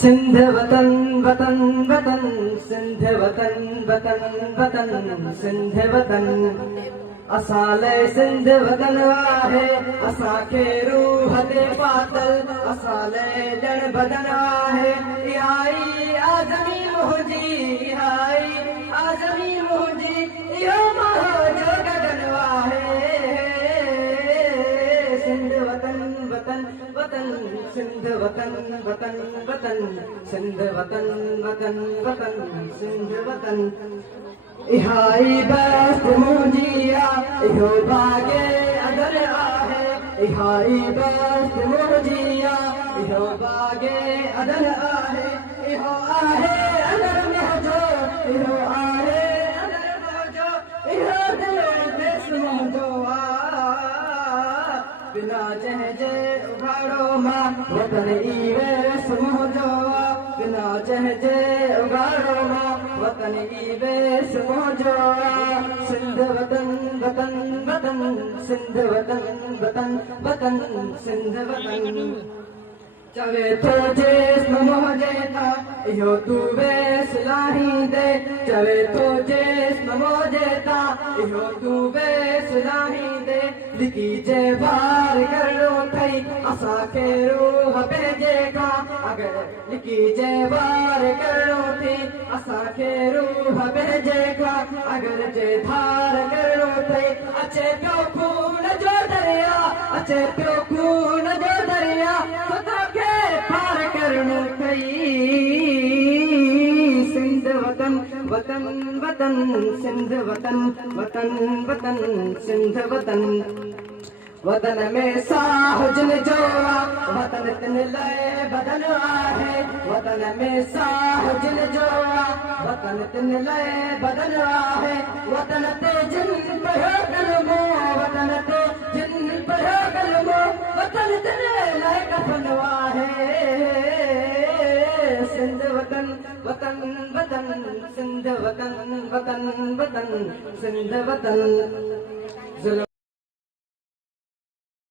सिंध वतन वतन वतन सिंध वतन वतन वतन सिंध वतन असाले सिंध वतन आहे असांखे रूह ते पातल असाले ॼण बदन आहे इहाई आज़मी मुंहिंजी इहाई आज़मी मुंहिंजी इहो मुंहिंजो गगन आहे सिंध वतन वतन वतन सिंध वतन वतन वतन सिंध वतन वतन वतन सिंध वतन इहाई बस्त मुंहिंजी आहे इहो बाग़े अदर आहे इहाई बस्त मुंहिंजी आहे इहो बाग़े अदर आहे इहो आहे अदर मुंहिंजो इहो आहे अदर मुंहिंजो इहो दिलि देस मुंहिंजो आहे बिना जंहिंजे उघाड़ो मां वतन ई वेस मुंहिंजो आहे बिना जंहिंजे उघाड़ो मां वतन ई वेस मुंहिंजो आहे सिंध वतन वतन वतन सिंध वतन वतन वतन सिंध वतन चवे थो जिस्म मुंहिंजे तां इहो तूं वेस लाहींदे चवे थो जिस्म मुंहिंजे तां इहो तूं वेस लाहींदे लिकी जे बार करणो अथई असांखे रूह पंहिंजे खां अगरि लिकी जे बार करणो अथई असांखे रूह पंहिंजे खां अगरि जे धार करणो अथई अचे पियो खून जो दरिया अचे पियो खून जो दरिया तोखे पार करणो अथई सिंध वतन वतन वतन सिंध वतन वतन वतन सिंध वतन वतन में साह जिन जो वतन तिन लाइ बदन आहे वतन में साह जिन जो वतन तिन लाइ बदन आहे वतन ते जिन पियो कलमो वतन ते जिन पियो कलमो वतन तिन लाइ कफन आहे सिंध वतन वतन वतन सिंध वतन वतन वतन सिंध वतन